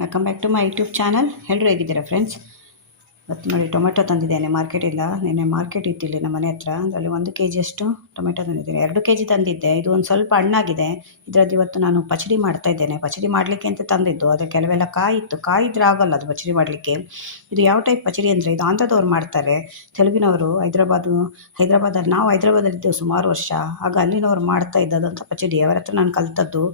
Welcome back to my YouTube channel. ಎಲ್ಲರೂ ಹೇಗಿದ್ದೀರಾ friends? ಇವತ್ತು ನೋಡಿ ಟೊಮೆಟೊ ತಂದಿದ್ದೇನೆ ಮಾರ್ಕೆಟಿಂದ. ನಿನ್ನೆ ಮಾರ್ಕೆಟ್ ಇತ್ತಿಲ್ಲಿ ನಮ್ಮ ಮನೆ ಹತ್ರ, ಅದರಲ್ಲಿ 1 kg ಅಷ್ಟು ಟೊಮೆಟೊ ತಂದಿದ್ದೇನೆ. 2 kg ತಂದಿದ್ದೆ. ಇದು ಒಂದು ಸ್ವಲ್ಪ ಹಣ್ಣಾಗಿದೆ. ಇದರದ್ದು ಇವತ್ತು ನಾನು ಪಚಡಿ ಮಾಡ್ತಾ ಇದ್ದೇನೆ. ಪಚಡಿ ಮಾಡಲಿಕ್ಕೆ ಅಂತ ತಂದಿದ್ದು, ಅದು ಕೆಲವೆಲ್ಲ ಕಾಯಿ ಇತ್ತು. ಕಾಯಿ ಇದ್ರೆ ಆಗಲ್ಲ ಅದು ಪಚಡಿ ಮಾಡಲಿಕ್ಕೆ. ಇದು ಯಾವ ಟೈಪ್ ಪಚಡಿ ಅಂದರೆ, ಇದು ಆಂಧ್ರದವ್ರು ಮಾಡ್ತಾರೆ, ತೆಲುಗಿನವರು. ಹೈದರಾಬಾದಲ್ಲಿ ನಾವು ಹೈದರಾಬಾದಲ್ಲಿದ್ದೆವು ಸುಮಾರು ವರ್ಷ. ಆಗ ಅಲ್ಲಿನವರು ಮಾಡ್ತಾ ಇದ್ದದಂಥ ಪಚಡಿ. ಅವರ ಹತ್ರ ನಾನು ಕಲಿತದ್ದು.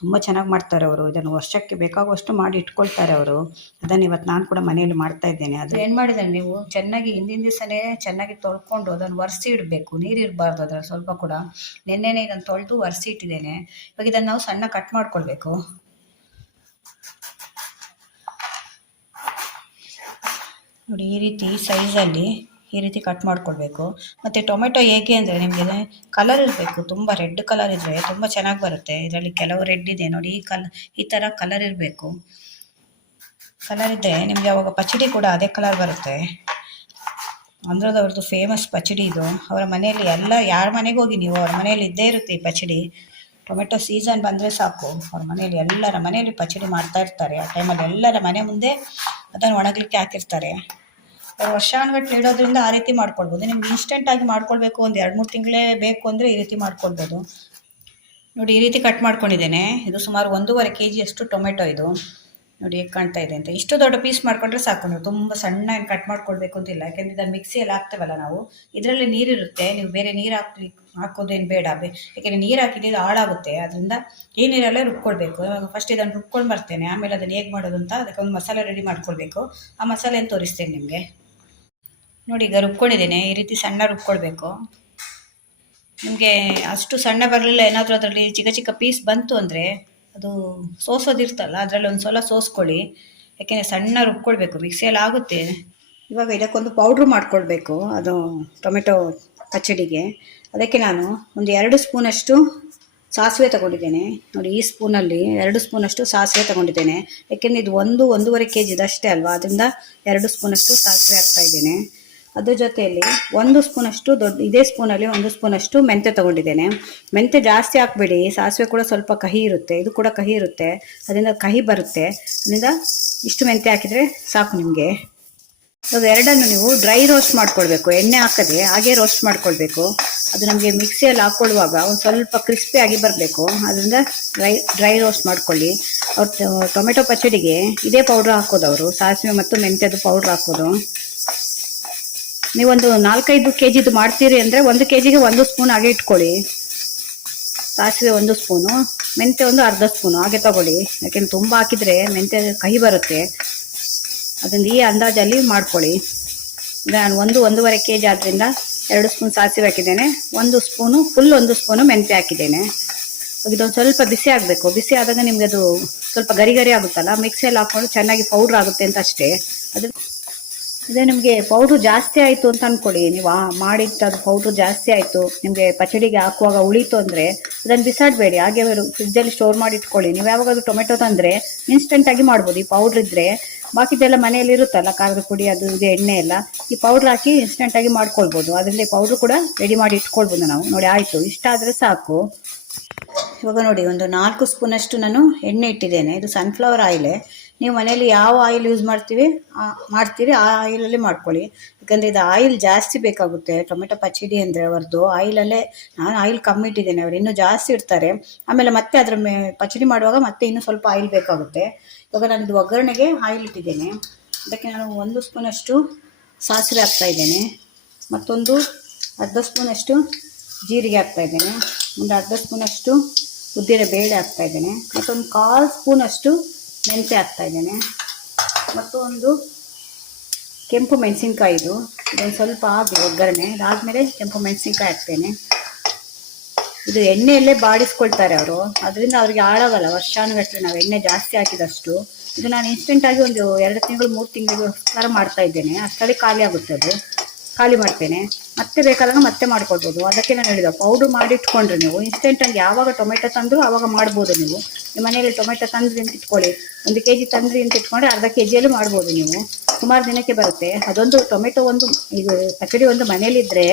ತುಂಬ ಚೆನ್ನಾಗಿ ಮಾಡ್ತಾರೆ ಅವರು. ಇದನ್ನು ವರ್ಷಕ್ಕೆ ಬೇಕಾಗುವಷ್ಟು ಮಾಡಿ ಇಟ್ಕೊಳ್ತಾರೆ ಅವರು. ಅದನ್ನು ಇವತ್ತು ನಾನು ಕೂಡ ಮನೆಯಲ್ಲಿ ಮಾಡ್ತಾ ಇದ್ದೇನೆ. ಅದು ಏನು ಮಾಡಿದ್ದಾರೆ, ನೀವು ಚೆನ್ನಾಗಿ ಹಿಂದಿನ ದಿವಸನೇ ಚೆನ್ನಾಗಿ ತೊಳ್ಕೊಂಡು ಅದನ್ನು ಒರೆಸಿ ಇಡಬೇಕು. ನೀರು ಇರಬಾರ್ದು ಅದರಲ್ಲಿ ಸ್ವಲ್ಪ ಕೂಡ. ನೆನ್ನೆನೇ ಇದನ್ನು ತೊಳೆದು ಒರೆಸಿ ಇಟ್ಟಿದ್ದೇನೆ. ಇವಾಗ ಇದನ್ನು ನಾವು ಸಣ್ಣ ಕಟ್ ಮಾಡ್ಕೊಳ್ಬೇಕು. ನೋಡಿ, ಈ ರೀತಿ ಸೈಜಲ್ಲಿ ಈ ರೀತಿ ಕಟ್ ಮಾಡ್ಕೊಳ್ಬೇಕು. ಮತ್ತು ಟೊಮೆಟೊ ಹೇಗೆ ಅಂದರೆ, ನಿಮಗೆ ಕಲರ್ ಇರಬೇಕು. ತುಂಬ ರೆಡ್ ಕಲರ್ ಇದ್ದರೆ ತುಂಬ ಚೆನ್ನಾಗಿ ಬರುತ್ತೆ. ಇದರಲ್ಲಿ ಕೆಲವು ರೆಡ್ ಇದೆ ನೋಡಿ, ಈ ಥರ ಕಲರ್ ಇರಬೇಕು. ಕಲರ್ ಇದ್ದರೆ ನಿಮಗೆ ಅವಾಗ ಪಚಡಿ ಕೂಡ ಅದೇ ಕಲರ್ ಬರುತ್ತೆ. ಆಂಧ್ರದವ್ರದ್ದು ಫೇಮಸ್ ಪಚಡಿ ಇದು. ಅವರ ಮನೆಯಲ್ಲಿ ಎಲ್ಲ, ಯಾರ ಮನೆಗೆ ಹೋಗಿ ನೀವು, ಅವ್ರ ಮನೆಯಲ್ಲಿ ಇದ್ದೇ ಇರುತ್ತೆ ಈ ಪಚಡಿ. ಟೊಮೆಟೊ ಸೀಸನ್ ಬಂದರೆ ಸಾಕು, ಅವ್ರ ಮನೆಯಲ್ಲಿ ಎಲ್ಲರ ಮನೆಯಲ್ಲಿ ಪಚಡಿ ಮಾಡ್ತಾ ಇರ್ತಾರೆ. ಆ ಟೈಮಲ್ಲಿ ಎಲ್ಲರ ಮನೆ ಮುಂದೆ ಅದನ್ನು ಒಣಗಲಿಕ್ಕೆ ಹಾಕಿರ್ತಾರೆ. ವರ್ಷಾನುಗಟ್ಟಲೆ ಇಡೋದ್ರಿಂದ ಆ ರೀತಿ ಮಾಡ್ಕೊಳ್ಬೋದು. ನಿಮ್ಗೆ ಇನ್ಸ್ಟೆಂಟಾಗಿ ಮಾಡ್ಕೊಳ್ಬೇಕು, ಒಂದು 2-3 ತಿಂಗಳೇ ಬೇಕು ಅಂದರೆ ಈ ರೀತಿ ಮಾಡ್ಕೊಳ್ಬೋದು. ನೋಡಿ, ಈ ರೀತಿ ಕಟ್ ಮಾಡ್ಕೊಂಡಿದ್ದೇನೆ. ಇದು ಸುಮಾರು 1.5 kg ಅಷ್ಟು ಟೊಮೆಟೊ ಇದು. ನೋಡಿ ಹೇಗೆ ಕಾಣ್ತಾ ಇದೆ ಅಂತ. ಇಷ್ಟು ದೊಡ್ಡ ಪೀಸ್ ಮಾಡ್ಕೊಂಡ್ರೆ ಸಾಕು. ನೀವು ತುಂಬ ಸಣ್ಣ ಏನು ಕಟ್ ಮಾಡ್ಕೊಳ್ಬೇಕು ಅಂತಿಲ್ಲ. ಯಾಕೆಂದರೆ ಇದನ್ನು ಮಿಕ್ಸಿಯಲ್ಲಿ ಹಾಕ್ತೇವಲ್ಲ ನಾವು, ಇದರಲ್ಲಿ ನೀರಿರುತ್ತೆ. ನೀವು ಬೇರೆ ನೀರು ಹಾಕೋದೇನು ಬೇಡ. ಯಾಕೆಂದರೆ ನೀರು ಹಾಕಿದ್ರೆ ಇದು ಹಾಳಾಗುತ್ತೆ. ಅದರಿಂದ ಈ ನೀರಲ್ಲೇ ರುಬ್ಕೊಳ್ಬೇಕು. ಇವಾಗ ಫಸ್ಟ್ ಇದನ್ನು ರುಬ್ಕೊಂಡು ಬರ್ತೇನೆ, ಆಮೇಲೆ ಅದನ್ನು ಹೇಗೆ ಮಾಡೋದು ಅಂತ. ಅದಕ್ಕೆ ಒಂದು ಮಸಾಲೆ ರೆಡಿ ಮಾಡ್ಕೊಳ್ಬೇಕು. ಆ ಮಸಾಲೆಯನ್ನು ತೋರಿಸ್ತೇನೆ ನಿಮಗೆ. ನೋಡಿ, ಈಗ ರುಬ್ಕೊಂಡಿದ್ದೇನೆ. ಈ ರೀತಿ ಸಣ್ಣ ರುಬ್ಕೊಳ್ಬೇಕು. ನಿಮಗೆ ಅಷ್ಟು ಸಣ್ಣ ಬರಲಿಲ್ಲ, ಏನಾದರೂ ಅದರಲ್ಲಿ ಚಿಕ್ಕ ಚಿಕ್ಕ ಪೀಸ್ ಬಂತು ಅಂದರೆ ಅದು ಸೋಸೋದಿರ್ತಲ್ಲ, ಅದರಲ್ಲಿ ಒಂದು ಸಲ ಸೋಸ್ಕೊಳ್ಳಿ. ಯಾಕೆಂದರೆ ಸಣ್ಣ ರುಬ್ಕೊಳ್ಬೇಕು, ಮಿಕ್ಸಿಯಲ್ಲಿ ಆಗುತ್ತೆ. ಇವಾಗ ಇದಕ್ಕೊಂದು ಪೌಡ್ರು ಮಾಡ್ಕೊಳ್ಬೇಕು, ಅದು ಟೊಮೆಟೊ ಪಚಡಿಗೆ. ಅದಕ್ಕೆ ನಾನು ಒಂದು 2 ಸ್ಪೂನಷ್ಟು ಸಾಸಿವೆ ತಗೊಂಡಿದ್ದೇನೆ. ನೋಡಿ, ಈ ಸ್ಪೂನಲ್ಲಿ 2 ಸ್ಪೂನಷ್ಟು ಸಾಸಿವೆ ತಗೊಂಡಿದ್ದೇನೆ. ಯಾಕೆಂದರೆ ಇದು 1-1.5 kg ಇದಷ್ಟೇ ಅಲ್ವಾ, ಅದರಿಂದ 2 ಸ್ಪೂನಷ್ಟು ಸಾಸಿವೆ ಹಾಕ್ತಾ ಇದ್ದೇನೆ. ಅದ್ರ ಜೊತೆಯಲ್ಲಿ 1 ಸ್ಪೂನಷ್ಟು ಇದೇ ಸ್ಪೂನಲ್ಲಿ 1 ಸ್ಪೂನಷ್ಟು ಮೆಂತ್ಯ ತೊಗೊಂಡಿದ್ದೇನೆ. ಮೆಂತ್ಯ ಜಾಸ್ತಿ ಹಾಕಬೇಡಿ, ಸಾಸಿವೆ ಕೂಡ ಸ್ವಲ್ಪ ಕಹಿ ಇರುತ್ತೆ, ಇದು ಕೂಡ ಕಹಿ ಇರುತ್ತೆ, ಅದರಿಂದ ಕಹಿ ಬರುತ್ತೆ. ಅದರಿಂದ ಇಷ್ಟು ಮೆಂತ್ಯ ಹಾಕಿದರೆ ಸಾಕು ನಿಮಗೆ. ಅದು ಎರಡನ್ನು ನೀವು ಡ್ರೈ ರೋಸ್ಟ್ ಮಾಡ್ಕೊಳ್ಬೇಕು, ಎಣ್ಣೆ ಹಾಕದೆ ಹಾಗೆ ರೋಸ್ಟ್ ಮಾಡ್ಕೊಳ್ಬೇಕು. ಅದು ನಮಗೆ ಮಿಕ್ಸಿಯಲ್ಲಿ ಹಾಕ್ಕೊಳ್ಳುವಾಗ ಒಂದು ಸ್ವಲ್ಪ ಕ್ರಿಸ್ಪಿಯಾಗಿ ಬರಬೇಕು. ಅದರಿಂದ ಡ್ರೈ ರೋಸ್ಟ್ ಮಾಡ್ಕೊಳ್ಳಿ. ಅವ್ರು ಟೊಮೆಟೊ ಪಚಡಿಗೆ ಇದೇ ಪೌಡ್ರ್ ಹಾಕೋದು, ಅವರು ಸಾಸಿವೆ ಮತ್ತು ಮೆಂತ್ಯದ ಪೌಡ್ರ್ ಹಾಕೋದು. ನೀವೊಂದು 4-5 kgದು ಮಾಡ್ತೀರಿ ಅಂದರೆ 1 kgಗೆ 1 ಸ್ಪೂನ್ ಹಾಗೆ ಇಟ್ಕೊಳ್ಳಿ. ಸಾಸಿವೆ 1 ಸ್ಪೂನು, ಮೆಂತ್ಯ ಒಂದು ಅರ್ಧ ಸ್ಪೂನು ಹಾಗೆ ತಗೊಳ್ಳಿ. ಯಾಕೆಂದರೆ ತುಂಬ ಹಾಕಿದರೆ ಮೆಂತ್ಯ ಕಹಿ ಬರುತ್ತೆ. ಅದರಿಂದ ಈ ಅಂದಾಜಲ್ಲಿ ಮಾಡ್ಕೊಳ್ಳಿ. ನಾನು 1-1.5 kg ಆದ್ದರಿಂದ 2 ಸ್ಪೂನ್ ಸಾಸಿವೆ ಹಾಕಿದ್ದೇನೆ, 1 ಸ್ಪೂನು ಮೆಂತ್ಯ ಹಾಕಿದ್ದೇನೆ. ಇದೊಂದು ಸ್ವಲ್ಪ ಬಿಸಿ ಆಗಬೇಕು. ಬಿಸಿ ಆದಾಗ ನಿಮಗೆ ಅದು ಸ್ವಲ್ಪ ಗರಿ ಗರಿ ಆಗುತ್ತಲ್ಲ, ಮಿಕ್ಸಿಯಲ್ಲಿ ಹಾಕ್ಕೊಂಡು ಚೆನ್ನಾಗಿ ಪೌಡ್ರ್ ಆಗುತ್ತೆ ಅಂತ ಅಷ್ಟೇ. ಅದೇ ನಿಮಗೆ ಪೌಡ್ರು ಜಾಸ್ತಿ ಆಯಿತು ಅಂತ ಅಂದ್ಕೊಳ್ಳಿ, ನೀವು ಮಾಡಿಟ್ಟು ಅದು ಪೌಡ್ರು ಜಾಸ್ತಿ ಆಯಿತು, ನಿಮಗೆ ಪಚಡಿಗೆ ಹಾಕುವಾಗ ಉಳಿತು ಅಂದರೆ ಅದನ್ನು ಬಿಸಾಡಬೇಡಿ, ಹಾಗೆ ಫ್ರಿಜ್ಜಲ್ಲಿ ಸ್ಟೋರ್ ಮಾಡಿ ಇಟ್ಕೊಳ್ಳಿ. ನೀವು ಯಾವಾಗಾದ್ರೂ ಟೊಮೆಟೊ ತಂದರೆ ಇನ್ಸ್ಟೆಂಟಾಗಿ ಮಾಡ್ಬೋದು. ಈ ಪೌಡ್ರ್ ಇದ್ದರೆ ಬಾಕಿದೆಲ್ಲ ಮನೆಯಲ್ಲಿ ಇರುತ್ತಲ್ಲ, ಖಾರದ ಪುಡಿ ಅದು ಇದು ಎಣ್ಣೆ ಎಲ್ಲ, ಈ ಪೌಡ್ರ್ ಹಾಕಿ ಇನ್ಸ್ಟೆಂಟಾಗಿ ಮಾಡ್ಕೊಳ್ಬೋದು. ಅದರಲ್ಲಿ ಪೌಡ್ರು ಕೂಡ ರೆಡಿ ಮಾಡಿ ಇಟ್ಕೊಳ್ಬೋದು ನಾವು. ನೋಡಿ, ಆಯಿತು, ಇಷ್ಟ ಆದರೆ ಸಾಕು. ಇವಾಗ ನೋಡಿ, ಒಂದು 4 ಸ್ಪೂನಷ್ಟು ನಾನು ಎಣ್ಣೆ ಇಟ್ಟಿದ್ದೇನೆ. ಇದು ಸನ್ಫ್ಲವರ್ ಆಯಿಲೇ. ನೀವು ಮನೆಯಲ್ಲಿ ಯಾವ ಆಯಿಲ್ ಯೂಸ್ ಮಾಡ್ತೀರಿ ಆ ಆಯಿಲಲ್ಲಿ ಮಾಡ್ಕೊಳ್ಳಿ. ಯಾಕಂದರೆ ಇದು ಆಯಿಲ್ ಜಾಸ್ತಿ ಬೇಕಾಗುತ್ತೆ. ಟೊಮೆಟೊ ಪಚಡಿ ಅಂದರೆ ಅವರದ್ದು ಆಯಿಲಲ್ಲೇ, ನಾನು ಆಯಿಲ್ ಕಮ್ಮಿ ಇಟ್ಟಿದ್ದೇನೆ, ಅವರು ಇನ್ನೂ ಜಾಸ್ತಿ ಇಡ್ತಾರೆ. ಆಮೇಲೆ ಮತ್ತೆ ಅದರ ಪಚಡಿ ಮಾಡುವಾಗ ಮತ್ತೆ ಇನ್ನೂ ಸ್ವಲ್ಪ ಆಯಿಲ್ ಬೇಕಾಗುತ್ತೆ. ಇವಾಗ ನಾನು ಇದು ಒಗ್ಗರಣೆಗೆ ಆಯಿಲ್ ಇಟ್ಟಿದ್ದೇನೆ. ಅದಕ್ಕೆ ನಾನು 1 ಸ್ಪೂನಷ್ಟು ಸಾಸಿವೆ ಹಾಕ್ತಾಯಿದ್ದೇನೆ, ಮತ್ತೊಂದು ಅರ್ಧ ಸ್ಪೂನಷ್ಟು ಜೀರಿಗೆ ಹಾಕ್ತಾಯಿದ್ದೇನೆ, ಒಂದು ಅರ್ಧ ಸ್ಪೂನಷ್ಟು ಉದ್ದಿನ ಬೇಳೆ ಹಾಕ್ತಾಯಿದ್ದೇನೆ, ಮತ್ತೊಂದು 1/4 ಸ್ಪೂನಷ್ಟು ಮೆಂತ್ಯ ಹಾಕ್ತಾಯಿದ್ದೇನೆ, ಮತ್ತು ಒಂದು ಕೆಂಪು ಮೆಣಸಿನ್ಕಾಯಿ. ಇದೊಂದು ಸ್ವಲ್ಪ ಆಗಲಿ ಒಗ್ಗರಣೆ. ಅದಾದಮೇಲೆ ಕೆಂಪು ಮೆಣಸಿನ್ಕಾಯಿ ಹಾಕ್ತೇನೆ. ಇದು ಎಣ್ಣೆಯಲ್ಲೇ ಬಾಡಿಸ್ಕೊಳ್ತಾರೆ ಅವರು, ಅದರಿಂದ ಅವ್ರಿಗೆ ಹಾಳಾಗಲ್ಲ. ವರ್ಷಾನುಗಟ್ಟಲೆ ನಾವು ಎಣ್ಣೆ ಜಾಸ್ತಿ ಹಾಕಿದಷ್ಟು. ಇದು ನಾನು ಇನ್ಸ್ಟೆಂಟಾಗಿ ಒಂದು 2 ತಿಂಗಳು 3 ತಿಂಗಳಿಗೋಸ್ಕರ ಮಾಡ್ತಾ ಇದ್ದೇನೆ. ಅಷ್ಟರಲ್ಲಿ ಖಾಲಿ ಆಗುತ್ತೆ, ಅದು ಖಾಲಿ ಮಾಡ್ತೇನೆ. ಮತ್ತೆ ಬೇಕಾದಾಗ ಮತ್ತೆ ಮಾಡ್ಕೊಳ್ಬೋದು. ಅದಕ್ಕೆ ನಾನು ಹೇಳಿದೆ, ಪೌಡ್ರ್ ಮಾಡಿಟ್ಕೊಂಡ್ರೆ ನೀವು ಇನ್ಸ್ಟೆಂಟಾಗಿ ಯಾವಾಗ ಟೊಮೆಟೊ ತಂದರೂ ಆವಾಗ ಮಾಡ್ಬೋದು. ನೀವು ನಿಮ್ಮ ಮನೆಯಲ್ಲಿ ಟೊಮೆಟೊ ತಂದ್ರಿ ಅಂತ ಇಟ್ಕೊಳ್ಳಿ, 1 kg ತಂದ್ರಿ ಅಂತ ಇಟ್ಕೊಂಡ್ರೆ ಅರ್ಧ kgಯಲ್ಲಿ ಮಾಡ್ಬೋದು. ನೀವು ಸುಮಾರು ದಿನಕ್ಕೆ ಬರುತ್ತೆ. ಅದೊಂದು ಟೊಮೆಟೊ ಒಂದು ಇದು ಪಚಡಿ ಒಂದು ಮನೇಲಿದ್ದರೆ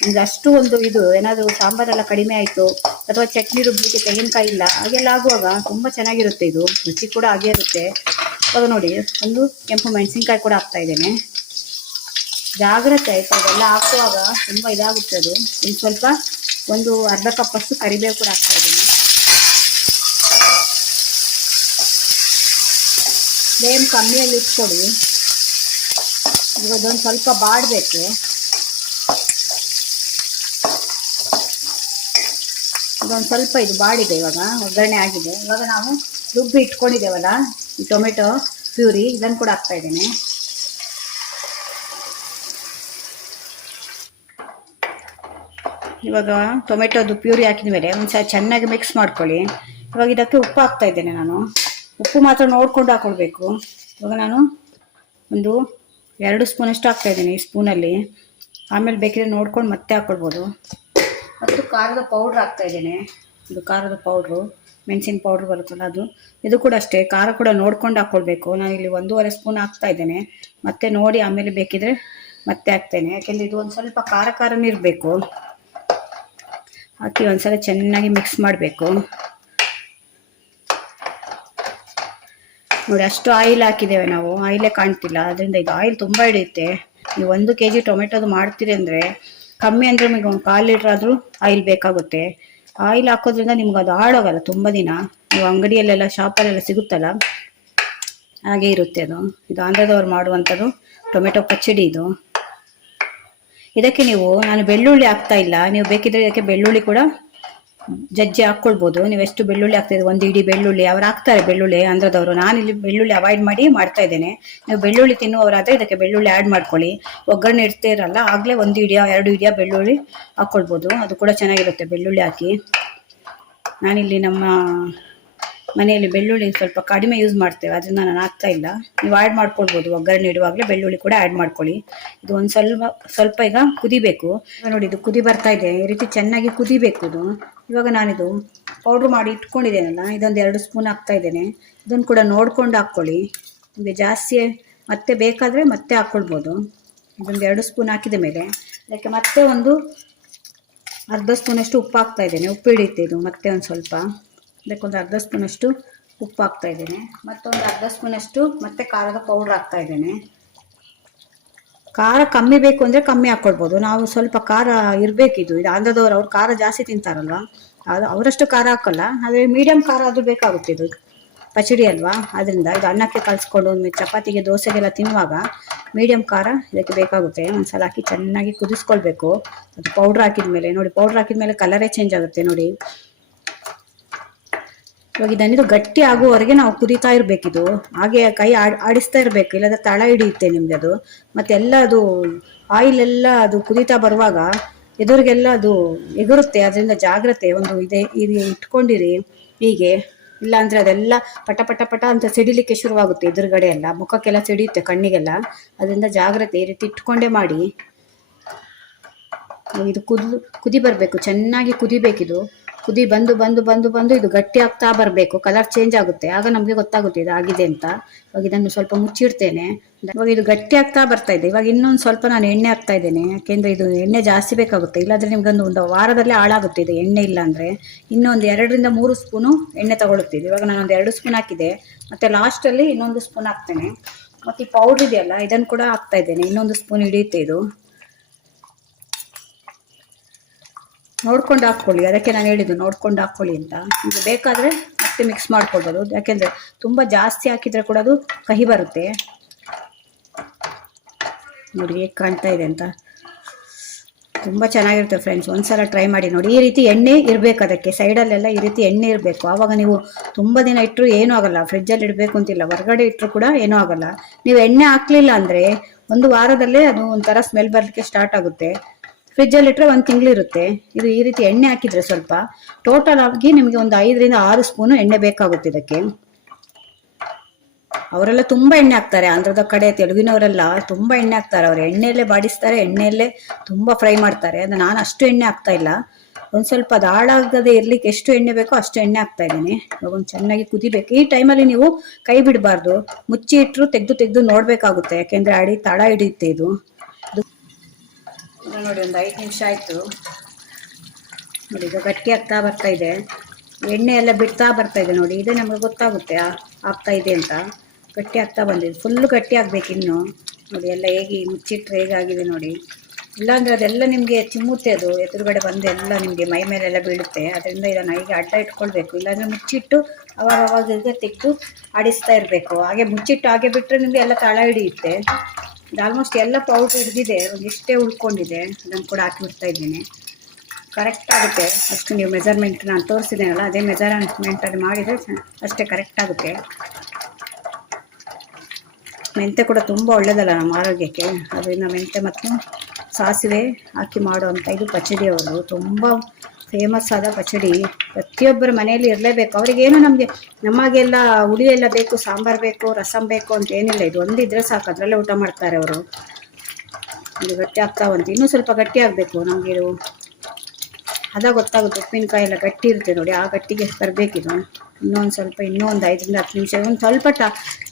ನಿಮ್ಗೆ ಅಷ್ಟು ಒಂದು ಇದು ಏನಾದರೂ ಸಾಂಬಾರೆಲ್ಲ ಕಡಿಮೆ ಆಯಿತು ಅಥವಾ ಚಟ್ನಿ ರುಬ್ಬಲಿಕ್ಕೆ ತೆಂಗಿನಕಾಯಿ ಇಲ್ಲ, ಹಾಗೆಲ್ಲ ಆಗುವಾಗ ತುಂಬ ಚೆನ್ನಾಗಿರುತ್ತೆ. ಇದು ರುಚಿ ಕೂಡ ಹಾಗೆ ಇರುತ್ತೆ. ಇವಾಗ ನೋಡಿ ಒಂದು ಕೆಂಪು ಮೆಣಸಿನ್ಕಾಯಿ ಕೂಡ ಹಾಕ್ತಾ ಇದ್ದೇನೆ. ಜಾಗ್ರತೆ ಆಯ್ತು, ಅದೆಲ್ಲ ಹಾಕುವಾಗ ತುಂಬ ಇದಾಗುತ್ತೆ ಅದು. ಇನ್ನು ಸ್ವಲ್ಪ ಒಂದು ಅರ್ಧ ಕಪ್ಪಷ್ಟು ಕರಿಬೇವು ಕೂಡ ಹಾಕ್ತಾ ಇದ್ದೀನಿ. ಫ್ಲೇಮ್ ಕಮ್ಮಿಯಲ್ಲಿ ಇಟ್ಕೊಡಿ. ಇವಾಗ ಅದೊಂದು ಸ್ವಲ್ಪ ಬಾಡಬೇಕು. ಇದೊಂದು ಸ್ವಲ್ಪ ಇದು ಬಾಡಿದೆ, ಇವಾಗ ಒಗ್ಗರಣೆ ಆಗಿದೆ. ಇವಾಗ ನಾವು ರುಬ್ಬಿ ಇಟ್ಕೊಂಡಿದ್ದೇವಲ್ಲ ಈ ಟೊಮೆಟೊ ಪ್ಯೂರಿ, ಇದನ್ನು ಕೂಡ ಹಾಕ್ತಾ ಇದ್ದೇನೆ. ಇವಾಗ ಟೊಮೆಟೊದು ಪ್ಯೂರಿ ಹಾಕಿದ ಮೇಲೆ ಒಂದ್ಸಲ ಚೆನ್ನಾಗಿ ಮಿಕ್ಸ್ ಮಾಡ್ಕೊಳ್ಳಿ. ಇವಾಗ ಇದಕ್ಕೆ ಉಪ್ಪು ಹಾಕ್ತಾ ಇದ್ದೇನೆ ನಾನು. ಉಪ್ಪು ಮಾತ್ರ ನೋಡ್ಕೊಂಡು ಹಾಕ್ಕೊಳ್ಬೇಕು. ಇವಾಗ ನಾನು ಒಂದು 2 ಸ್ಪೂನಷ್ಟು ಹಾಕ್ತಾ ಇದ್ದೀನಿ ಈ ಸ್ಪೂನಲ್ಲಿ. ಆಮೇಲೆ ಬೇಕಿದ್ರೆ ನೋಡ್ಕೊಂಡು ಮತ್ತೆ ಹಾಕ್ಕೊಳ್ಬೋದು. ಮತ್ತು ಖಾರದ ಪೌಡ್ರ್ ಹಾಕ್ತಾ ಇದ್ದೇನೆ. ಇದು ಖಾರದ ಪೌಡ್ರು, ಮೆಣಸಿನ ಪೌಡ್ರ್ ಬರುತ್ತಲ್ಲ ಅದು. ಇದು ಕೂಡ ಅಷ್ಟೇ, ಖಾರ ಕೂಡ ನೋಡ್ಕೊಂಡು ಹಾಕ್ಕೊಳ್ಬೇಕು. ನಾನಿಲ್ಲಿ 1.5 ಸ್ಪೂನ್ ಹಾಕ್ತಾ ಇದ್ದೇನೆ. ಮತ್ತೆ ನೋಡಿ ಆಮೇಲೆ ಬೇಕಿದ್ರೆ ಮತ್ತೆ ಹಾಕ್ತೇನೆ, ಯಾಕೆಂದರೆ ಇದು ಒಂದು ಸ್ವಲ್ಪ ಖಾರನೇ ಇರಬೇಕು. ಹಾಕಿ ಒಂದ್ಸಲ ಚೆನ್ನಾಗಿ ಮಿಕ್ಸ್ ಮಾಡಬೇಕು. ನೋಡಿ ಅಷ್ಟು ಆಯಿಲ್ ಹಾಕಿದ್ದೇವೆ ನಾವು, ಆಯಿಲೇ ಕಾಣ್ತಿಲ್ಲ. ಅದರಿಂದ ಇದು ಆಯಿಲ್ ತುಂಬ ಹಿಡಿಯುತ್ತೆ. ನೀವು 1 kg ಟೊಮೆಟೊದು ಮಾಡ್ತೀರಿ ಅಂದರೆ ಕಮ್ಮಿ ಅಂದರೆ ನಿಮಗೆ ಒಂದು 1/4 ಲೀಟ್ರ್ ಆದರೂ ಆಯಿಲ್ ಬೇಕಾಗುತ್ತೆ. ಆಯಿಲ್ ಹಾಕೋದ್ರಿಂದ ನಿಮ್ಗೆ ಅದು ಹಾಳಾಗಲ್ಲ ತುಂಬ ದಿನ. ನೀವು ಅಂಗಡಿಯಲ್ಲೆಲ್ಲ ಶಾಪಲ್ಲೆಲ್ಲ ಸಿಗುತ್ತಲ್ಲ, ಹಾಗೆ ಇರುತ್ತೆ ಅದು. ಇದು ಆಂಧ್ರದವ್ರು ಮಾಡುವಂಥದ್ದು ಟೊಮೆಟೊ ಪಚ್ಚಡಿ ಇದು. ಇದಕ್ಕೆ ನಾನು ಬೆಳ್ಳುಳ್ಳಿ ಹಾಕ್ತಾ ಇಲ್ಲ. ನೀವು ಬೇಕಿದ್ರೆ ಇದಕ್ಕೆ ಬೆಳ್ಳುಳ್ಳಿ ಕೂಡ ಜಜ್ಜಿ ಹಾಕ್ಕೊಳ್ಬೋದು. ನೀವು ಎಷ್ಟು ಬೆಳ್ಳುಳ್ಳಿ ಹಾಕ್ತಿದ್ದೀರಿ, 1 ಇಡೀ ಬೆಳ್ಳುಳ್ಳಿ ಅವ್ರು ಹಾಕ್ತಾರೆ ಬೆಳ್ಳುಳ್ಳಿ ಆಂಧ್ರದವರು. ನಾನಿಲ್ಲಿ ಬೆಳ್ಳುಳ್ಳಿ ಅವಾಯ್ಡ್ ಮಾಡಿ ಮಾಡ್ತಾ ಇದ್ದೇನೆ. ನೀವು ಬೆಳ್ಳುಳ್ಳಿ ತಿನ್ನುವವರಾದರೆ ಇದಕ್ಕೆ ಬೆಳ್ಳುಳ್ಳಿ ಆ್ಯಡ್ ಮಾಡ್ಕೊಳ್ಳಿ. ಒಗ್ಗರಣೆ ಇಡ್ತೀರಲ್ಲ ಆಗಲೇ 1 ಇಡಿಯ 2 ಇಡಿಯ ಬೆಳ್ಳುಳ್ಳಿ ಹಾಕ್ಕೊಳ್ಬೋದು. ಅದು ಕೂಡ ಚೆನ್ನಾಗಿರುತ್ತೆ ಬೆಳ್ಳುಳ್ಳಿ ಹಾಕಿ. ನಾನಿಲ್ಲಿ ನಮ್ಮ ಮನೆಯಲ್ಲಿ ಬೆಳ್ಳುಳ್ಳಿ ಸ್ವಲ್ಪ ಕಡಿಮೆ ಯೂಸ್ ಮಾಡ್ತೇವೆ, ಅದರಿಂದ ನಾನು ಹಾಕ್ತಾ ಇಲ್ಲ. ನೀವು ಆ್ಯಡ್ ಮಾಡ್ಕೊಳ್ಬೋದು, ಒಗ್ಗರಣೆ ಇಡುವಾಗಲೇ ಬೆಳ್ಳುಳ್ಳಿ ಕೂಡ ಆ್ಯಡ್ ಮಾಡ್ಕೊಳ್ಳಿ. ಇದು ಒಂದು ಸ್ವಲ್ಪ ಈಗ ಕುದಿಬೇಕು. ನೋಡಿ ಇದು ಕುದಿ ಬರ್ತಾ ಇದೆ, ಈ ರೀತಿ ಚೆನ್ನಾಗಿ ಕುದಿಬೇಕು ಇದು. ಇವಾಗ ನಾನಿದು ಪೌಡ್ರ್ ಮಾಡಿ ಇಟ್ಕೊಂಡಿದ್ದೇನಲ್ಲ, ಇದೊಂದು 2 ಸ್ಪೂನ್ ಹಾಕ್ತಾ ಇದ್ದೇನೆ. ಇದನ್ನು ಕೂಡ ನೋಡ್ಕೊಂಡು ಹಾಕ್ಕೊಳ್ಳಿ. ನಿಮಗೆ ಜಾಸ್ತಿ ಮತ್ತೆ ಬೇಕಾದರೆ ಮತ್ತೆ ಹಾಕ್ಕೊಳ್ಬೋದು. ಇದೊಂದು 2 ಸ್ಪೂನ್ ಹಾಕಿದ ಮೇಲೆ ಅದಕ್ಕೆ ಮತ್ತೆ ಒಂದು ಅರ್ಧ ಸ್ಪೂನಷ್ಟು ಉಪ್ಪು ಹಾಕ್ತಾ ಇದ್ದೇನೆ. ಉಪ್ಪು ಹಿಡಿಯುತ್ತೆ ಇದು. ಮತ್ತೆ ಒಂದು ಸ್ವಲ್ಪ ಅದಕ್ಕೊಂದು ಅರ್ಧ ಸ್ಪೂನಷ್ಟು ಉಪ್ಪು ಹಾಕ್ತಾ ಇದ್ದೇನೆ. ಮತ್ತೊಂದು ಅರ್ಧ ಸ್ಪೂನಷ್ಟು ಮತ್ತೆ ಖಾರದ ಪೌಡ್ರ್ ಹಾಕ್ತಾ ಇದ್ದೇನೆ. ಖಾರ ಕಮ್ಮಿ ಬೇಕು ಅಂದರೆ ಕಮ್ಮಿ ಹಾಕ್ಕೊಳ್ಬೋದು. ನಾವು ಸ್ವಲ್ಪ ಖಾರ ಇರಬೇಕಿದು. ಇದು ಆಂಧ್ರದವ್ರು, ಅವ್ರು ಖಾರ ಜಾಸ್ತಿ ತಿಂತಾರಲ್ವ, ಅದು ಅವರಷ್ಟು ಖಾರ ಹಾಕಲ್ಲ. ಆದರೆ ಮೀಡಿಯಮ್ ಖಾರ ಅದು ಬೇಕಾಗುತ್ತೆ, ಇದು ಪಚಡಿ ಅಲ್ವಾ. ಅದರಿಂದ ಇದು ಅನ್ನಕ್ಕೆ ಕಲಿಸ್ಕೊಂಡು ಚಪಾತಿಗೆ ದೋಸೆಗೆಲ್ಲ ತಿನ್ನುವಾಗ ಮೀಡಿಯಮ್ ಖಾರ ಇದಕ್ಕೆ ಬೇಕಾಗುತ್ತೆ. ಒಂದ್ಸಲ ಹಾಕಿ ಚೆನ್ನಾಗಿ ಕುದಿಸ್ಕೊಳ್ಬೇಕು. ಅದು ಪೌಡ್ರ್ ಹಾಕಿದ ಮೇಲೆ ನೋಡಿ, ಪೌಡ್ರ್ ಹಾಕಿದ ಮೇಲೆ ಕಲರೇ ಚೇಂಜ್ ಆಗುತ್ತೆ ನೋಡಿ. ಇವಾಗ ಇದನ್ನಿದು ಗಟ್ಟಿ ಆಗುವವರೆಗೆ ನಾವು ಕುದೀತಾ ಇರಬೇಕಿದು. ಹಾಗೆ ಕೈ ಆಡಿಸ್ತಾ ಇರಬೇಕು, ಇಲ್ಲದ ತಳ ಹಿಡಿಯುತ್ತೆ ನಿಮ್ಗೆ ಅದು. ಮತ್ತೆಲ್ಲ ಅದು ಆಯಿಲ್ ಎಲ್ಲ ಅದು ಕುದೀತಾ ಬರುವಾಗ ಎದುರಿಗೆಲ್ಲ ಅದು ಎಗುರುತ್ತೆ. ಅದರಿಂದ ಜಾಗ್ರತೆ ಒಂದು ಇದು ಇಟ್ಕೊಂಡಿರಿ ಹೀಗೆ. ಇಲ್ಲಾಂದರೆ ಅದೆಲ್ಲ ಪಟ ಪಟ ಪಟ ಅಂತ ಸಿಡಿಲಿಕ್ಕೆ ಶುರುವಾಗುತ್ತೆ. ಎದುರುಗಡೆ ಎಲ್ಲ ಮುಖಕ್ಕೆಲ್ಲ ಸಿಡಿಯುತ್ತೆ, ಕಣ್ಣಿಗೆಲ್ಲ. ಅದರಿಂದ ಜಾಗ್ರತೆ, ಈ ರೀತಿ ಇಟ್ಕೊಂಡೇ ಮಾಡಿ. ಇದು ಕುದಿ ಬರಬೇಕು, ಚೆನ್ನಾಗಿ ಕುದಿಬೇಕಿದು. ಕುದಿ ಬಂದು ಇದು ಗಟ್ಟಿ ಆಗ್ತಾ ಬರಬೇಕು, ಕಲರ್ ಚೇಂಜ್ ಆಗುತ್ತೆ. ಆಗ ನಮಗೆ ಗೊತ್ತಾಗುತ್ತೆ ಇದು ಆಗಿದೆ ಅಂತ. ಇವಾಗ ಇದನ್ನು ಸ್ವಲ್ಪ ಮುಚ್ಚಿಡ್ತೇನೆ. ಇವಾಗ ಇದು ಗಟ್ಟಿ ಆಗ್ತಾ ಬರ್ತಾ ಇದೆ. ಇವಾಗ ಇನ್ನೊಂದು ಸ್ವಲ್ಪ ನಾನು ಎಣ್ಣೆ ಹಾಕ್ತಾ ಇದ್ದೇನೆ, ಯಾಕೆಂದರೆ ಇದು ಎಣ್ಣೆ ಜಾಸ್ತಿ ಬೇಕಾಗುತ್ತೆ. ಇಲ್ಲಾಂದರೆ ನಿಮ್ಗೊಂದು ವಾರದಲ್ಲೇ ಹಾಳಾಗುತ್ತೆ ಇದು ಎಣ್ಣೆ ಇಲ್ಲ ಅಂದರೆ. ಇನ್ನೊಂದು 2ರಿಂದ 3 ಸ್ಪೂನು ಎಣ್ಣೆ ತಗೊಳ್ತೀವಿ. ಇವಾಗ ನಾನೊಂದು 2 ಸ್ಪೂನ್ ಹಾಕಿದೆ, ಮತ್ತು ಲಾಸ್ಟಲ್ಲಿ ಇನ್ನೊಂದು ಸ್ಪೂನ್ ಹಾಕ್ತೇನೆ. ಮತ್ತು ಈ ಪೌಡ್ರ್ ಇದೆಯಲ್ಲ ಇದನ್ನು ಕೂಡ ಹಾಕ್ತಾ ಇದ್ದೇನೆ. ಇನ್ನೊಂದು ಸ್ಪೂನ್ ಹಿಡಿಯುತ್ತೆ ಇದು. ನೋಡ್ಕೊಂಡು ಹಾಕ್ಕೊಳ್ಳಿ, ಅದಕ್ಕೆ ನಾನು ಹೇಳಿದ್ದು ನೋಡ್ಕೊಂಡು ಹಾಕ್ಕೊಳ್ಳಿ ಅಂತ. ಈಗ ಬೇಕಾದರೆ ಮತ್ತೆ ಮಿಕ್ಸ್ ಮಾಡ್ಕೊಳ್ಬೋದು, ಯಾಕೆಂದರೆ ತುಂಬ ಜಾಸ್ತಿ ಹಾಕಿದರೆ ಕೂಡ ಅದು ಕಹಿ ಬರುತ್ತೆ. ನೋಡಿ ಹೇಗೆ ಕಾಣ್ತಾ ಇದೆ ಅಂತ, ತುಂಬ ಚೆನ್ನಾಗಿರುತ್ತೆ ಫ್ರೆಂಡ್ಸ್. ಒಂದ್ಸಲ ಟ್ರೈ ಮಾಡಿ ನೋಡಿ. ಈ ರೀತಿ ಎಣ್ಣೆ ಇರಬೇಕು, ಅದಕ್ಕೆ ಸೈಡಲ್ಲೆಲ್ಲ ಈ ರೀತಿ ಎಣ್ಣೆ ಇರಬೇಕು. ಆವಾಗ ನೀವು ತುಂಬ ದಿನ ಇಟ್ಟರು ಏನೂ ಆಗಲ್ಲ. ಫ್ರಿಜ್ಜಲ್ಲಿ ಇಡಬೇಕು ಅಂತಿಲ್ಲ, ಹೊರಗಡೆ ಇಟ್ಟರು ಕೂಡ ಏನೂ ಆಗಲ್ಲ. ನೀವು ಎಣ್ಣೆ ಹಾಕಲಿಲ್ಲ ಅಂದರೆ 1 ವಾರದಲ್ಲೇ ಅದು ಒಂಥರ ಸ್ಮೆಲ್ ಬರಲಿಕ್ಕೆ ಸ್ಟಾರ್ಟ್ ಆಗುತ್ತೆ. ಫ್ರಿಜ್ಜಲ್ಲಿ ಇಟ್ಟರೆ 1 ತಿಂಗಳಿರುತ್ತೆ. ಇದು ಈ ರೀತಿ ಎಣ್ಣೆ ಹಾಕಿದರೆ ಸ್ವಲ್ಪ ಟೋಟಲ್ ಆಗಿ ನಿಮಗೆ ಒಂದು 5ರಿಂದ 6 ಸ್ಪೂನು ಎಣ್ಣೆ ಬೇಕಾಗುತ್ತೆ ಇದಕ್ಕೆ. ಅವರೆಲ್ಲ ತುಂಬ ಎಣ್ಣೆ ಹಾಕ್ತಾರೆ, ಆಂಧ್ರದ ಕಡೆ ತೆಲುಗಿನವರೆಲ್ಲ ತುಂಬ ಎಣ್ಣೆ ಹಾಕ್ತಾರೆ. ಅವರು ಎಣ್ಣೆಯಲ್ಲೇ ಬಾಡಿಸ್ತಾರೆ, ಎಣ್ಣೆಯಲ್ಲೇ ತುಂಬ ಫ್ರೈ ಮಾಡ್ತಾರೆ. ಅದು ನಾನು ಅಷ್ಟು ಎಣ್ಣೆ ಹಾಕ್ತಾ ಇಲ್ಲ. ಒಂದು ಸ್ವಲ್ಪ ಅದು ಹಾಳಾಗದೆ ಇರಲಿಕ್ಕೆ ಎಷ್ಟು ಎಣ್ಣೆ ಬೇಕೋ ಅಷ್ಟು ಎಣ್ಣೆ ಹಾಕ್ತಾ ಇದ್ದೀನಿ. ಇವಾಗ ಒಂದು ಚೆನ್ನಾಗಿ ಕುದಿಬೇಕು. ಈ ಟೈಮಲ್ಲಿ ನೀವು ಕೈ ಬಿಡಬಾರ್ದು, ಮುಚ್ಚಿ ಇಟ್ಟರು ತೆಗೆದು ನೋಡಬೇಕಾಗುತ್ತೆ, ಯಾಕೆಂದರೆ ತಳ ಹಿಡಿಯುತ್ತೆ ಇದು. ನೋಡಿ ಒಂದು 5 ನಿಮಿಷ ಆಯಿತು ನೋಡಿ. ಈಗ ಗಟ್ಟಿ ಆಗ್ತಾ ಬರ್ತಾ ಇದೆ, ಎಣ್ಣೆ ಎಲ್ಲ ಬಿಡ್ತಾ ಬರ್ತಾ ಇದೆ ನೋಡಿ. ಇದೇ ನಮಗೆ ಗೊತ್ತಾಗುತ್ತೆ ಆಗ್ತಾ ಇದೆ ಅಂತ. ಗಟ್ಟಿ ಆಗ್ತಾ ಬಂದಿದೆ, ಫುಲ್ಲು ಗಟ್ಟಿ ಆಗಬೇಕು ಇನ್ನು. ನೋಡಿ ಎಲ್ಲ ಹೇಗೆ ಮುಚ್ಚಿಟ್ರೆ ಹೇಗಾಗಿದೆ ನೋಡಿ. ಇಲ್ಲಾಂದರೆ ಅದೆಲ್ಲ ನಿಮಗೆ ಚಿಮ್ಮುತ್ತೆ, ಅದು ಎದುರುಗಡೆ ಬಂದು ಎಲ್ಲ ನಿಮಗೆ ಮೈ ಮೇಲೆಲ್ಲ ಬೀಳುತ್ತೆ. ಅದರಿಂದ ಇದನ್ನು ಹೀಗೆ ಅಡ್ಡ ಇಟ್ಕೊಳ್ಬೇಕು, ಇಲ್ಲಾಂದರೆ ಮುಚ್ಚಿಟ್ಟು ಅವಾಗ ತೆಗೆದು ಆಡಿಸ್ತಾ ಇರಬೇಕು. ಹಾಗೆ ಮುಚ್ಚಿಟ್ಟು ಹಾಗೆ ಬಿಟ್ಟರೆ ನಿಮಗೆ ಎಲ್ಲ ತಳ ಹಿಡಿಯುತ್ತೆ. ಇದು ಆಲ್ಮೋಸ್ಟ್ ಎಲ್ಲ ಪೌಡ್ರ್ ಹಿಡಿದಿದೆ, ಒಂದಿಷ್ಟೇ ಉಳ್ಕೊಂಡಿದೆ, ಅದನ್ನು ಕೂಡ ಹಾಕಿಬಿಡ್ತಾ ಇದ್ದೀನಿ. ಕರೆಕ್ಟ್ ಆಗುತ್ತೆ ಅಷ್ಟು. ನೀವು ಮೆಜರ್ಮೆಂಟ್ ನಾನು ತೋರಿಸಿದ್ದೇನಲ್ಲ, ಅದೇ ಮೆಜರ್ಮೆಂಟಲ್ಲಿ ಮಾಡಿದರೆ ಅಷ್ಟೇ ಕರೆಕ್ಟ್ ಆಗುತ್ತೆ. ಮೆಂತೆ ಕೂಡ ತುಂಬ ಒಳ್ಳೆಯದಲ್ಲ ನಮ್ಮ ಆರೋಗ್ಯಕ್ಕೆ, ಅದರಿಂದ ಮೆಂತೆ ಮತ್ತು ಸಾಸಿವೆ ಹಾಕಿ ಮಾಡುವಂಥ ಇದು ಪಚಡಿ. ಅವರು ತುಂಬ ಫೇಮಸ್ ಆದ ಪಚಡಿ, ಪ್ರತಿಯೊಬ್ಬರ ಮನೆಯಲ್ಲಿ ಇರಲೇಬೇಕು. ಅವರಿಗೇನು ನಮಗೆಲ್ಲ ಹುಳಿ ಎಲ್ಲ ಬೇಕು, ಸಾಂಬಾರು ಬೇಕು, ರಸಂ ಬೇಕು ಅಂತ ಏನಿಲ್ಲ, ಇದು ಒಂದಿದ್ರೆ ಸಾಕು, ಅದರಲ್ಲೇ ಊಟ ಮಾಡ್ತಾರೆ ಅವರು. ಇದು ಗಟ್ಟಿ ಆಗ್ತಾ ಬಂತು, ಇನ್ನೂ ಸ್ವಲ್ಪ ಗಟ್ಟಿ ಆಗಬೇಕು ನಮಗೆ. ಅದ ಗೊತ್ತಾಗುತ್ತೆ, ಉಪ್ಪಿನಕಾಯಿ ಎಲ್ಲ ಗಟ್ಟಿ ಇರುತ್ತೆ ನೋಡಿ, ಆ ಗಟ್ಟಿಗೆ ಬರಬೇಕಿದು. ಇನ್ನೂ ಒಂದು 5ರಿಂದ 10 ನಿಮಿಷ, ಒಂದು ಸ್ವಲ್ಪ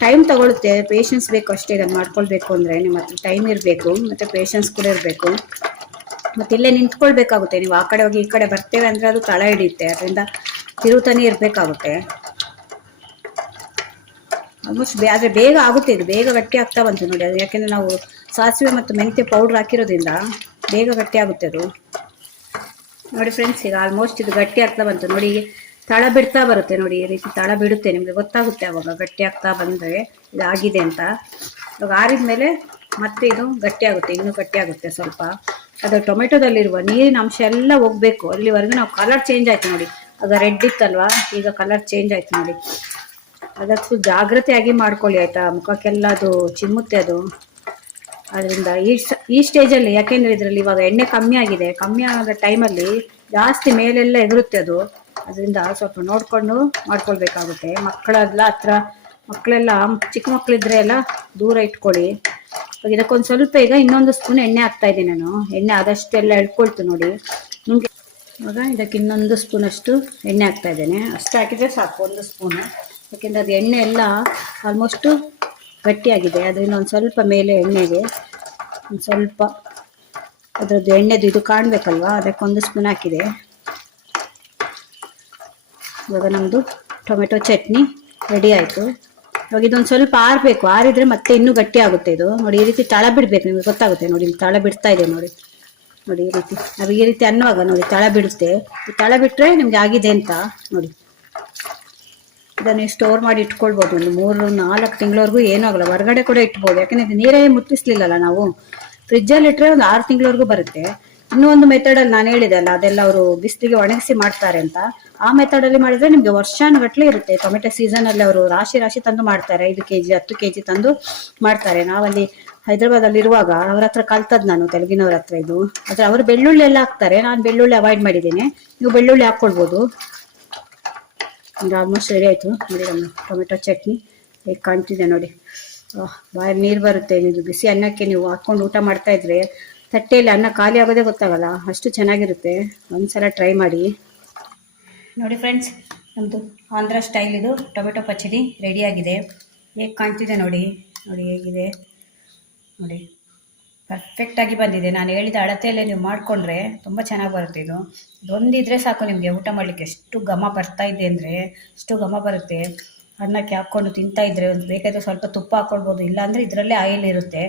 ಟೈಮ್ ತಗೊಳುತ್ತೆ, ಪೇಷನ್ಸ್ ಬೇಕು ಅಷ್ಟೇ. ಇದನ್ನು ಮಾಡ್ಕೊಳ್ಬೇಕು ಅಂದರೆ ನಿಮ್ಮ ಹತ್ರ ಟೈಮ್ ಇರಬೇಕು, ಮತ್ತು ಪೇಷನ್ಸ್ ಕೂಡ ಇರಬೇಕು. ಮತ್ತು ಇಲ್ಲೇ ನಿಂತ್ಕೊಳ್ಬೇಕಾಗುತ್ತೆ, ನೀವು ಆ ಕಡೆ ಹೋಗಿ ಈ ಕಡೆ ಬರ್ತೇವೆ ಅಂದರೆ ಅದು ತಳ ಹಿಡಿಯುತ್ತೆ, ಅದರಿಂದ ತಿರುತಾನೇ ಇರಬೇಕಾಗುತ್ತೆ. ಆಲ್ಮೋಸ್ಟ್ ಆದರೆ ಬೇಗ ಆಗುತ್ತೆ, ಇದು ಬೇಗ ಗಟ್ಟಿ ಆಗ್ತಾ ಬಂತು ನೋಡಿ. ಅದು ಯಾಕೆಂದರೆ ನಾವು ಸಾಸಿವೆ ಮತ್ತು ಮೆಂತ್ಯ ಪೌಡ್ರ್ ಹಾಕಿರೋದ್ರಿಂದ ಬೇಗ ಗಟ್ಟಿ ಆಗುತ್ತೆ ಅದು. ನೋಡಿ ಫ್ರೆಂಡ್ಸ್, ಈಗ ಆಲ್ಮೋಸ್ಟ್ ಇದು ಗಟ್ಟಿ ಆಗ್ತಾ ಬಂತು ನೋಡಿ. ತಳ ಬಿಡ್ತಾ ಬರುತ್ತೆ ನೋಡಿ, ಈ ರೀತಿ ತಳ ಬಿಡುತ್ತೆ, ನಿಮಗೆ ಗೊತ್ತಾಗುತ್ತೆ ಅವಾಗ ಗಟ್ಟಿ ಆಗ್ತಾ ಬಂದರೆ ಇದಾಗಿದೆ ಅಂತ. ಇವಾಗ ಆರಿದ ಮೇಲೆ ಮತ್ತೆ ಇದು ಗಟ್ಟಿ ಆಗುತ್ತೆ, ಇನ್ನೂ ಗಟ್ಟಿ ಆಗುತ್ತೆ ಸ್ವಲ್ಪ. ಅದು ಟೊಮೆಟೊದಲ್ಲಿರುವ ನೀರಿನ ಅಂಶ ಎಲ್ಲ ಹೋಗಬೇಕು, ಅಲ್ಲಿವರೆಗೂ ನಾವು ಕಲರ್ ಚೇಂಜ್ ಆಯಿತು ನೋಡಿ. ಆಗ ರೆಡ್ ಇತ್ತಲ್ವಾ, ಈಗ ಕಲರ್ ಚೇಂಜ್ ಆಯಿತು ನೋಡಿ. ಅದಕ್ಕೆ ಜಾಗ್ರತೆಯಾಗಿ ಮಾಡ್ಕೊಳ್ಳಿ ಆಯಿತಾ, ಮುಖಕ್ಕೆಲ್ಲ ಅದು ಚಿಮ್ಮುತ್ತೆ ಅದು. ಅದರಿಂದ ಈ ಸ್ಟೇಜಲ್ಲಿ, ಯಾಕೆಂದರೆ ಇದರಲ್ಲಿ ಇವಾಗ ಎಣ್ಣೆ ಕಮ್ಮಿ ಆಗಿದೆ, ಕಮ್ಮಿ ಆದ ಟೈಮಲ್ಲಿ ಜಾಸ್ತಿ ಮೇಲೆಲ್ಲ ಎದುರುತ್ತೆ ಅದು. ಅದರಿಂದ ಸ್ವಲ್ಪ ನೋಡಿಕೊಂಡು ಮಾಡ್ಕೊಳ್ಬೇಕಾಗುತ್ತೆ. ಮಕ್ಕಳೆಲ್ಲ ಚಿಕ್ಕ ಮಕ್ಕಳಿದ್ರೆ ಎಲ್ಲ ದೂರ ಇಟ್ಕೊಳ್ಳಿ. ಇದಕ್ಕೊಂದು ಸ್ವಲ್ಪ ಈಗ ಇನ್ನೊಂದು ಸ್ಪೂನ್ ಎಣ್ಣೆ ಹಾಕ್ತಾ ಇದ್ದೀನಿ ನಾನು. ಎಣ್ಣೆ ಆದಷ್ಟೆಲ್ಲ ಎಳ್ಕೊಳ್ತು ನೋಡಿ ನಿಮಗೆ. ಇವಾಗ ಇದಕ್ಕೆ ಇನ್ನೊಂದು ಸ್ಪೂನಷ್ಟು ಎಣ್ಣೆ ಹಾಕ್ತಾ ಇದ್ದೇನೆ, ಅಷ್ಟು ಹಾಕಿದರೆ ಸಾಕು, 1 ಸ್ಪೂನು. ಯಾಕೆಂದರೆ ಅದು ಎಣ್ಣೆ ಎಲ್ಲ ಆಲ್ಮೋಸ್ಟು ಗಟ್ಟಿಯಾಗಿದೆ, ಅದರಿಂದ ಒಂದು ಸ್ವಲ್ಪ ಮೇಲೆ ಎಣ್ಣೆಗೆ ಒಂದು ಸ್ವಲ್ಪ ಅದರದ್ದು ಎಣ್ಣೆದು ಇದು ಕಾಣಬೇಕಲ್ವ, ಅದಕ್ಕೆ 1 ಸ್ಪೂನ್ ಹಾಕಿದೆ. ಇವಾಗ ನಮ್ಮದು ಟೊಮೆಟೊ ಚಟ್ನಿ ರೆಡಿ ಆಯಿತು. ಇವಾಗ ಇದೊಂದು ಸ್ವಲ್ಪ ಆರಬೇಕು, ಆರಿದರೆ ಮತ್ತೆ ಇನ್ನೂ ಗಟ್ಟಿ ಆಗುತ್ತೆ ಇದು ನೋಡಿ. ಈ ರೀತಿ ತಳ ಬಿಡಬೇಕು, ನಿಮಗೆ ಗೊತ್ತಾಗುತ್ತೆ ನೋಡಿ. ತಳ ಬಿಡ್ತಾ ಇದೆ ನೋಡಿ. ಈ ರೀತಿ ನಾವು ಈ ರೀತಿ ಅನ್ನುವಾಗ ನೋಡಿ ತಳ ಬಿಡುತ್ತೆ. ಈ ತಳ ಬಿಟ್ಟರೆ ನಿಮಗೆ ಆಗಿದೆ ಅಂತ ನೋಡಿ. ಇದನ್ನು ಸ್ಟೋರ್ ಮಾಡಿ ಇಟ್ಕೊಳ್ಬೋದು, ಒಂದು 3-4 ತಿಂಗಳವರೆಗೂ ಏನೂ ಆಗಲ್ಲ. ಹೊರಗಡೆ ಕೂಡ ಇಟ್ಬೋದು, ಯಾಕೆಂದರೆ ಇದು ನೀರೇ ಮುಟ್ಟಿಸ್ಲಿಲ್ಲಲ್ಲ ನಾವು. ಫ್ರಿಜ್ಜಲ್ಲಿ ಇಟ್ಟರೆ ಒಂದು 6 ತಿಂಗಳವರೆಗೂ ಬರುತ್ತೆ. ಇನ್ನೂ ಒಂದು ಮೆಥಡಲ್ಲಿ ನಾನು ಹೇಳಿದೆ ಅಲ್ಲ, ಅದೆಲ್ಲ ಅವರು ಬಿಸಿಲಿಗೆ ಒಣಗಿಸಿ ಮಾಡ್ತಾರೆ ಅಂತ. ಆ ಮೆಥಡಲ್ಲಿ ಮಾಡಿದರೆ ನಿಮಗೆ ವರ್ಷಾನುಗಟ್ಟಲೆ ಇರುತ್ತೆ. ಟೊಮೆಟೊ ಸೀಸನಲ್ಲಿ ಅವರು ರಾಶಿ ತಂದು ಮಾಡ್ತಾರೆ, 5 kg 10 kg ತಂದು ಮಾಡ್ತಾರೆ. ನಾವಲ್ಲಿ ಹೈದ್ರಾಬಾದಲ್ಲಿರುವಾಗ ಅವ್ರ ಹತ್ರ ಕಲ್ತದ್ದು ನಾನು, ತೆಲುಗಿನವ್ರ ಹತ್ರ ಇದು. ಆದರೆ ಅವರು ಬೆಳ್ಳುಳ್ಳಿ ಎಲ್ಲ ಹಾಕ್ತಾರೆ, ನಾನು ಬೆಳ್ಳುಳ್ಳಿ ಅವಾಯ್ಡ್ ಮಾಡಿದ್ದೇನೆ. ನೀವು ಬೆಳ್ಳುಳ್ಳಿ ಹಾಕ್ಕೊಳ್ಬೋದು. ಆಲ್ಮೋಸ್ಟ್ ರೆಡಿ ಆಯಿತು ನೋಡಿ ನಮ್ಮ ಟೊಮೆಟೊ ಚಟ್ನಿ. ಹೇಗೆ ಕಾಣ್ತಿದೆ ನೋಡಿ, ಬಾಯಲ್ಲಿ ನೀರು ಬರುತ್ತೆ. ಇದು ಬಿಸಿ ಅನ್ನಕ್ಕೆ ನೀವು ಹಾಕ್ಕೊಂಡು ಊಟ ಮಾಡ್ತಾಯಿದ್ರೆ ತಟ್ಟೆಯಲ್ಲಿ ಅನ್ನ ಖಾಲಿ ಆಗೋದೇ ಗೊತ್ತಾಗಲ್ಲ, ಅಷ್ಟು ಚೆನ್ನಾಗಿರುತ್ತೆ. ಒಂದ್ಸಲ ಟ್ರೈ ಮಾಡಿ ನೋಡಿ ಫ್ರೆಂಡ್ಸ್. ನಮ್ಮದು ಆಂಧ್ರ ಸ್ಟೈಲ್ ಇದು ಟೊಮೆಟೊ ಪಚಡಿ ರೆಡಿಯಾಗಿದೆ. ಹೇಗೆ ಕಾಣ್ತಿದೆ ನೋಡಿ ಹೇಗಿದೆ ನೋಡಿ, ಪರ್ಫೆಕ್ಟಾಗಿ ಬಂದಿದೆ. ನಾನು ಹೇಳಿದ ಅಳತೆಯಲ್ಲೇ ನೀವು ಮಾಡಿಕೊಂಡ್ರೆ ತುಂಬ ಚೆನ್ನಾಗಿ ಬರುತ್ತೆ. ಇದೊಂದಿದ್ರೆ ಸಾಕು ನಿಮಗೆ ಊಟ ಮಾಡಲಿಕ್ಕೆ. ಎಷ್ಟು ಘಮ ಬರ್ತಾ ಇದೆ ಅಂದರೆ ಅಷ್ಟು ಘಮ ಬರುತ್ತೆ. ಅನ್ನಕ್ಕೆ ಹಾಕ್ಕೊಂಡು ತಿಂತಾಯಿದ್ರೆ ಒಂದು ಬೇಕಾದರೆ ಸ್ವಲ್ಪ ತುಪ್ಪ ಹಾಕ್ಕೊಳ್ಬೋದು, ಇಲ್ಲಾಂದರೆ ಇದರಲ್ಲೇ ಆಯಿಲ್ ಇರುತ್ತೆ.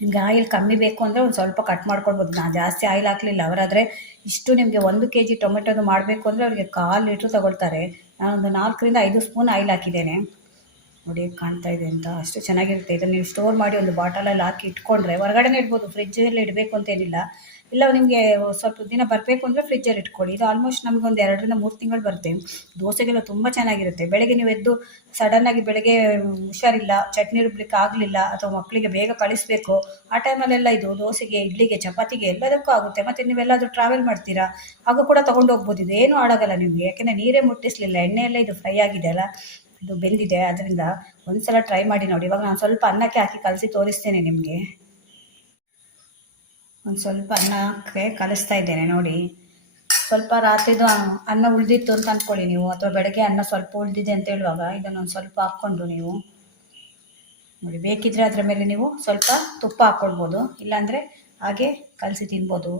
ನಿಮಗೆ ಆಯಿಲ್ ಕಮ್ಮಿ ಬೇಕು ಅಂದರೆ ಒಂದು ಸ್ವಲ್ಪ ಕಟ್ ಮಾಡ್ಕೊಳ್ಬೋದು. ನಾನು ಜಾಸ್ತಿ ಆಯಿಲ್ ಹಾಕಲಿಲ್ಲ. ಅವರಾದರೆ ಇಷ್ಟು ನಿಮಗೆ 1 kg ಟೊಮೆಟೊದು ಮಾಡಬೇಕು ಅಂದರೆ ಅವರಿಗೆ 1/4 ಲೀಟ್ರ್ ತಗೊಳ್ತಾರೆ. ನಾನೊಂದು 4ರಿಂದ 5 ಸ್ಪೂನ್ ಆಯಿಲ್ ಹಾಕಿದ್ದೇನೆ ನೋಡಿ. ಕಾಣ್ತಾ ಇದೆ ಅಂತ ಅಷ್ಟು ಚೆನ್ನಾಗಿರುತ್ತೆ. ಇದನ್ನು ನೀವು ಸ್ಟೋರ್ ಮಾಡಿ ಒಂದು ಬಾಟಲಲ್ಲಿ ಹಾಕಿ ಇಟ್ಕೊಂಡ್ರೆ ಹೊರಗಡೆನೇ ಇಡ್ಬೋದು, ಫ್ರಿಜ್ಜಲ್ಲಿ ಇಡಬೇಕು ಅಂತೇನಿಲ್ಲ. ಇಲ್ಲ ನಿಮಗೆ ಸ್ವಲ್ಪ ದಿನ ಬರಬೇಕು ಅಂದರೆ ಫ್ರಿಜ್ಜಲ್ಲಿ ಇಟ್ಕೊಳ್ಳಿ. ಇದು ಆಲ್ಮೋಸ್ಟ್ ನಮಗೆ ಒಂದು 2ರಿಂದ 3 ತಿಂಗಳು ಬರುತ್ತೆ. ದೋಸೆಗೆಲ್ಲ ತುಂಬ ಚೆನ್ನಾಗಿರುತ್ತೆ. ಬೆಳಗ್ಗೆ ನೀವು ಎದ್ದು ಸಡನ್ನಾಗಿ ಬೆಳಗ್ಗೆ ಹುಷಾರಿಲ್ಲ, ಚಟ್ನಿ ರುಬ್ಲಿಕ್ಕೆ ಆಗಲಿಲ್ಲ, ಅಥವಾ ಮಕ್ಕಳಿಗೆ ಬೇಗ ಕಳಿಸ್ಬೇಕು, ಆ ಟೈಮಲ್ಲೆಲ್ಲ ಇದು ದೋಸೆಗೆ, ಇಡ್ಲಿಗೆ, ಚಪಾತಿಗೆ ಎಲ್ಲದಕ್ಕೂ ಆಗುತ್ತೆ. ಮತ್ತು ನೀವೆಲ್ಲಾದರೂ ಟ್ರಾವೆಲ್ ಮಾಡ್ತೀರಾ ಆಗ ಕೂಡ ತೊಗೊಂಡು ಹೋಗ್ಬೋದು. ಇದು ಏನೂ ಆಡೋಗಲ್ಲ ನಿಮಗೆ, ಯಾಕೆಂದರೆ ನೀರೇ ಮುಟ್ಟಿಸಲಿಲ್ಲ, ಎಣ್ಣೆಯಲ್ಲೇ ಇದು ಫ್ರೈ ಆಗಿದೆ ಅಲ್ಲ, ಇದು ಬೆಂದಿದೆ. ಅದರಿಂದ ಒಂದ್ಸಲ ಟ್ರೈ ಮಾಡಿ ನೋಡಿ. ಇವಾಗ ನಾನು ಸ್ವಲ್ಪ ಅನ್ನಕ್ಕೆ ಹಾಕಿ ಕಲಸಿ ತೋರಿಸ್ತೇನೆ ನಿಮಗೆ. ಒಂದು ಸ್ವಲ್ಪ ಅನ್ನಕ್ಕೆ ಕಲಿಸ್ತಾ ಇದ್ದೇನೆ ನೋಡಿ. ಸ್ವಲ್ಪ ರಾತ್ರಿದು ಅನ್ನ ಉಳಿದಿತ್ತು ಅಂತ ಅಂದ್ಕೊಳ್ಳಿ ನೀವು, ಅಥವಾ ಬೆಳಗ್ಗೆ ಅನ್ನ ಸ್ವಲ್ಪ ಉಳಿದಿದೆ ಅಂತ ಹೇಳುವಾಗ ಇದನ್ನೊಂದು ಸ್ವಲ್ಪ ಹಾಕ್ಕೊಂಡು ನೀವು ನೋಡಿ, ಬೇಕಿದ್ರೆ ಅದರ ಮೇಲೆ ನೀವು ಸ್ವಲ್ಪ ತುಪ್ಪ ಹಾಕ್ಕೊಳ್ಬೋದು, ಇಲ್ಲಾಂದರೆ ಹಾಗೆ ಕಲಸಿ ತಿನ್ಬೋದು.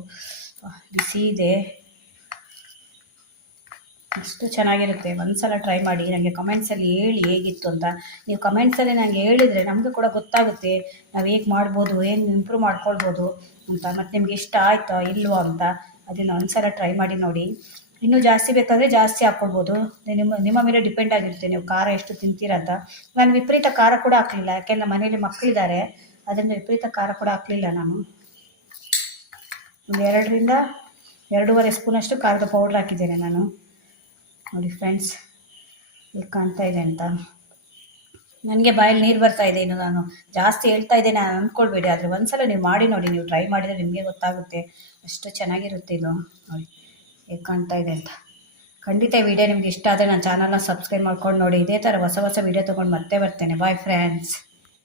ಬಿಸಿ ಇದೆ ಅಷ್ಟು ಚೆನ್ನಾಗಿರುತ್ತೆ. ಒಂದ್ಸಲ ಟ್ರೈ ಮಾಡಿ, ನನಗೆ ಕಮೆಂಟ್ಸಲ್ಲಿ ಹೇಳಿ ಹೇಗಿತ್ತು ಅಂತ. ನೀವು ಕಮೆಂಟ್ಸಲ್ಲಿ ನನಗೆ ಹೇಳಿದರೆ ನಮಗೂ ಕೂಡ ಗೊತ್ತಾಗುತ್ತೆ ನಾವು ಹೇಗೆ ಮಾಡ್ಬೋದು, ಏನು ಇಂಪ್ರೂವ್ ಮಾಡ್ಕೊಳ್ಬೋದು ಅಂತ. ಮತ್ತು ನಿಮ್ಗೆ ಇಷ್ಟ ಆಯಿತಾ ಇಲ್ವೋ ಅಂತ ಅದನ್ನು ಒಂದ್ಸಲ ಟ್ರೈ ಮಾಡಿ ನೋಡಿ. ಇನ್ನೂ ಜಾಸ್ತಿ ಬೇಕಾದರೆ ಜಾಸ್ತಿ ಹಾಕ್ಕೊಳ್ಬೋದು. ನಿಮ್ಮ ಮೇಲೆ ಡಿಪೆಂಡ್ ಆಗಿರುತ್ತೆ ನೀವು ಖಾರ ಎಷ್ಟು ತಿಂತೀರಾ ಅಂತ. ನಾನು ವಿಪರೀತ ಖಾರ ಕೂಡ ಹಾಕಲಿಲ್ಲ, ಯಾಕೆಂದರೆ ಮನೇಲಿ ಮಕ್ಕಳಿದ್ದಾರೆ, ಅದರಿಂದ ವಿಪರೀತ ಖಾರ ಕೂಡ ಹಾಕಲಿಲ್ಲ ನಾನು. ಒಂದು 2ರಿಂದ 2.5 ಸ್ಪೂನಷ್ಟು ಖಾರದ ಪೌಡ್ರ್ ಹಾಕಿದ್ದೇನೆ ನಾನು. ನೋಡಿ ಫ್ರೆಂಡ್ಸ್, ಈಗ ಕಾಣ್ತಾ ಇದೆ ಅಂತ. ನನಗೆ ಬಾಯಲ್ಲಿ ನೀರು ಬರ್ತಾ ಇದೆ. ಇನ್ನು ನಾನು ಜಾಸ್ತಿ ಹೇಳ್ತಾ ಇದ್ದೇನೆ ಅಂದ್ಕೊಳ್ಬೇಡಿ, ಆದರೆ ಒಂದ್ಸಲ ನೀವು ಮಾಡಿ ನೋಡಿ, ನೀವು ಟ್ರೈ ಮಾಡಿದರೆ ನಿಮಗೆ ಗೊತ್ತಾಗುತ್ತೆ. ಅಷ್ಟು ಚೆನ್ನಾಗಿರುತ್ತೆ ಇದು. ನೋಡಿ ಹೇಗೆ ಕಾಣ್ತಾ ಇದೆ ಅಂತ. ಖಂಡಿತ ಈ ವಿಡಿಯೋ ನಿಮ್ಗೆ ಇಷ್ಟ ಆದರೆ ನನ್ನ ಚಾನಲ್ನ ಸಬ್ಸ್ಕ್ರೈಬ್ ಮಾಡ್ಕೊಂಡು ನೋಡಿ. ಇದೇ ಥರ ಹೊಸ ಹೊಸ ವಿಡಿಯೋ ತೊಗೊಂಡು ಮತ್ತೆ ಬರ್ತೇನೆ. Bye friends.